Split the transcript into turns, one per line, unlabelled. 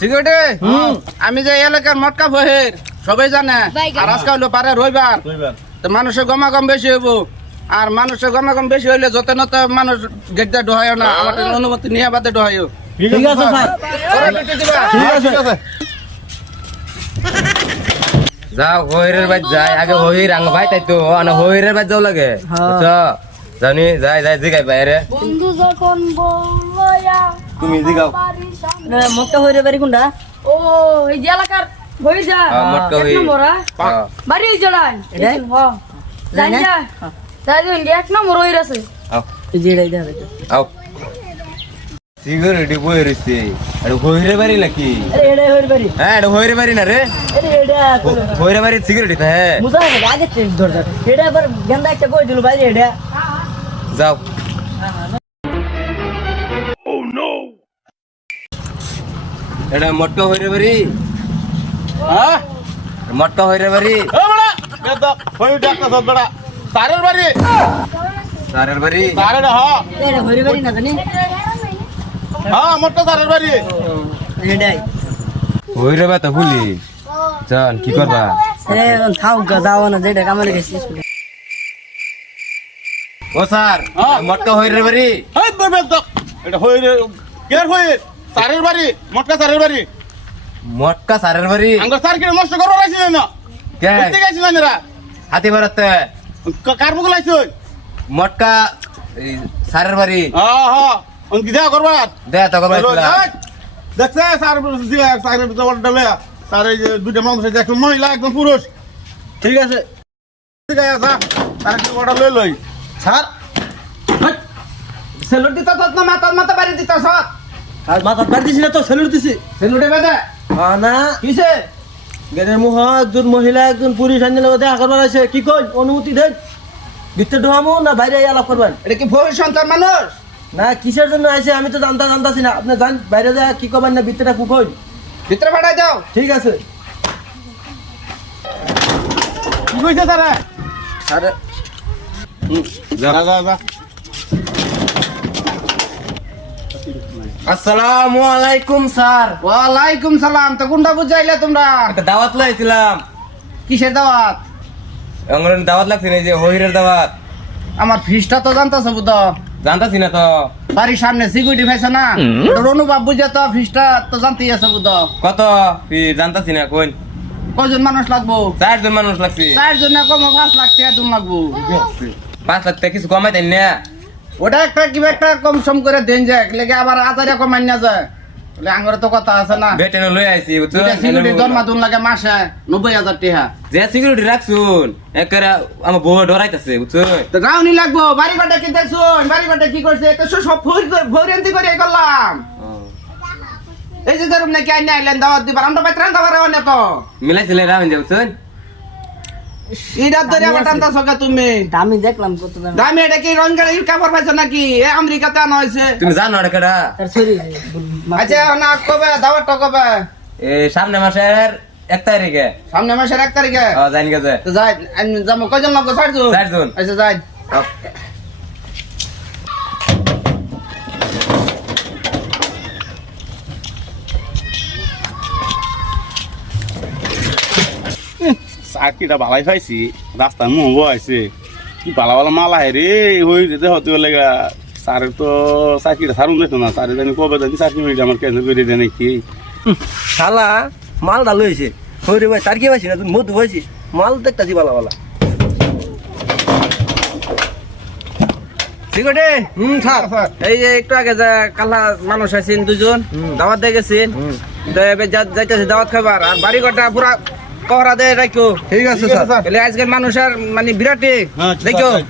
Security? আমি যে এলাকার মটকা বহের সবাই জানে। আর আজকে হলো পারে রবিবার। তো মানুষের গমাগম বেশি হইব। আর মানুষের গমাগম বেশি হইলে যত নত মানুষ গেট দিয়ে ঢোহাইও না আমার অনুমতি নিয়ে বাদে ঢোহাইও।
ঠিক আছে ঠিক
যাও হইরের বাদ যাই। আগে হইর আঙ্গ ভাই তাই তো না হইরের বাদ যাও লাগে। বুঝছ? জানি যাই যাই জিগাই বাইরে।
বন্ধু যখন বলল ইয়া,
তুমি জিগাও
মুখটা হইরে বাড়ি কোনটা?
ও এই যে এলাকার হয়ে যা।
হ্যাঁ, হই।
নম্বর হ্যাঁ?
হ্যাঁ।
বাড়ি হয়ে যাড়ান
এটাই?
হ। যাই
না?
যা। তাই দিন এক নম্বর হয়ে আছে
আও।
এই যে এটাই যাচ্ছে।
আও। সিগারেট বই রইছে। আরে হইরে বাড়ি নাকি?
আরে এটাই হইরে বাড়ি।
হ্যাঁ এটা হইরে বাড়ি না রে?
আরে এটা
হইরে বাড়ি সিগারেট হ্যাঁ।
মুজা আগে চেঞ্জ দরকার এটা আবার গেন্দা একটা কই দিল বাইরে এটা?
যাও। এটা মটকা হইরে বাড়ি।
হ্যাঁ
মটকা হইরে বাড়ি।
এ বড়া বেদা হই ডাক্তার সব বড়া। তারের বাড়ি।
সারের বাড়ি।
তারের হ।
এটা হইরে বাড়ি না জানি।
হ্যাঁ মোটটা তারের বাড়ি।
এটাই
হইরে বা তো ভুলি চল কি করবা?
আরে থাও গা যাও না যেটা কামালে গেছিস
ও স্যার। মটকা হইরে বাড়ি।
এই বেদা এটা হই রে কের হই তারের বাড়ি মোটটা তারের বাড়ি।
মটকা সারের বাড়ি?
আঙ্গ স্যার কি নষ্ট করব রাখছি না
কে?
করতে গেছি না এরা।
হাতি বাড়াতে
কার মুখ লাইছ
মটকা সারের বাড়ি।
হ্যাঁ হ্যাঁ কি দেখা করবা?
দে তো করবা
দেখছে স্যার স্যারের জবাব ডালে স্যার এই যে দুইটা মানুষ আছে একজন মহিলা একজন পুরুষ। ঠিক আছে। ঠিক আছে স্যার স্যার একটু অর্ডার লই লই।
স্যার সেলুট দিত তো না মাথা মাথা বাড়ি দিত সব
আর মাথা পার দিছি না তো সেলুট দিছি
সেলুটে বেদে
হ্যাঁ না।
কিসে?
গেটের মুহ একজন মহিলা একজন পুরুষ আনলে দেখা করবার আছে। কি কই? অনুমতি দেন। ভিতরে ঢোয়ামো না বাইরে আলাপ করবেন?
এটা কি ভবিষ্যতের মানুষ?
না কিসের জন্য আছে আমি তো জানতা জানতাছি না। আপনি জান বাইরে যা কি করবেন না ভিতরে কুকই
ভিতরে পাঠাই দাও।
ঠিক আছে।
কি কইছে স্যার?
আরে
যা যা যা।
আসসালামু আলাইকুম স্যার।
ওয়ালাইকুম সালাম। তো কোনটা বুঝাইলে তোমরা?
একটা দাওয়াত লাইছিলাম।
কিসের দাওয়াত?
অঙ্গন দাওয়াত লাগছে না যে হইরের দাওয়াত।
আমার ফিসটা তো জানতাছো বুধ।
জানতাছি না তো।
বাড়ির সামনে সিকিউরিটি পাইছে না? অনুভব বুঝে তো ফিসটা তো জানতেই আছে বুধ।
কত? ফি জানতাছি না কোন
কয়জন মানুষ লাগবো?
চারজন মানুষ লাগছে।
চার জন্য কম পাঁচ লাখ টাকা তুমি লাগবো।
পাঁচ লাখ টাকা কিছু কমাই দেন না।
ওটা একটা কিবা একটা কম সম করে দেন যায় লেগে আবার হাজারে কমাই না যায় আঙ্গরে তো কথা আছে না।
বেটেন লই আইছি বুঝছ?
সিকিউরিটি জন্মা দুন লাগে মাসে নব্বই হাজার টাকা
যে সিকিউরিটি রাখছুন একেরা আমার বউ ডরাইতাছে বুঝছ?
তো রাউনি লাগবো বাড়ি বাটা কি দেখছুন? বাড়ি বাটা কি করছে? তো সব ভোর ভোরেন্তি করে করলাম। এই যে ধরুন নাকি আইনে আইলেন দাওয়াত দিবার। আমরা পাইতে রান্না পারে অন্য তো।
মিলাইছিলে রামেন যে
ইরাত ধরে আবার টানতা সকা তুমি।
দামি দেখলাম কত দাম।
দামি এটা কি রঙের ইর কাপড় পাইছো নাকি? এ আমেরিকাতে আনা হয়েছে।
তুমি জানো না কেডা?
তার শরীর
আচ্ছা না কবে? দাওয়াতটা কবে?
এই সামনে মাসের এক তারিখে।
সামনে মাসের এক তারিখে?
ও জানি গেছে।
তো যাই আমি যাব। কয়জন লাগবো? চারজন?
চারজন।
আচ্ছা যাই।
কিটা ভালাই পাইছি রাস্তায় মহঙ্গ আছে কি ভালো ভালো মালা হে রে হই রে হতে হলে স্যার তো চাকরিটা সারুন দেখতো না স্যার জানি কবে জানি চাকরি মিলে আমার কেন করে দেয় নাকি?
শালা মালটা লইছে হইরে ভাই তার কি পাইছি না? তুমি মধু পাইছি মাল দেখতাছি বালা বালা
সিকিউরিটি
হুম স্যার।
এই যে একটু আগে যে কালা মানুষ আছেন দুজন দাওয়াত দিয়ে গেছেন। যাইতেছে দাওয়াত খাবার আর বাড়ি ঘরটা পুরা পহরা দেয় রাখো
ঠিক আছে স্যার।
আজকের মানুষের মানে বিরাটে
হ্যাঁ,
দেখো
স্যার।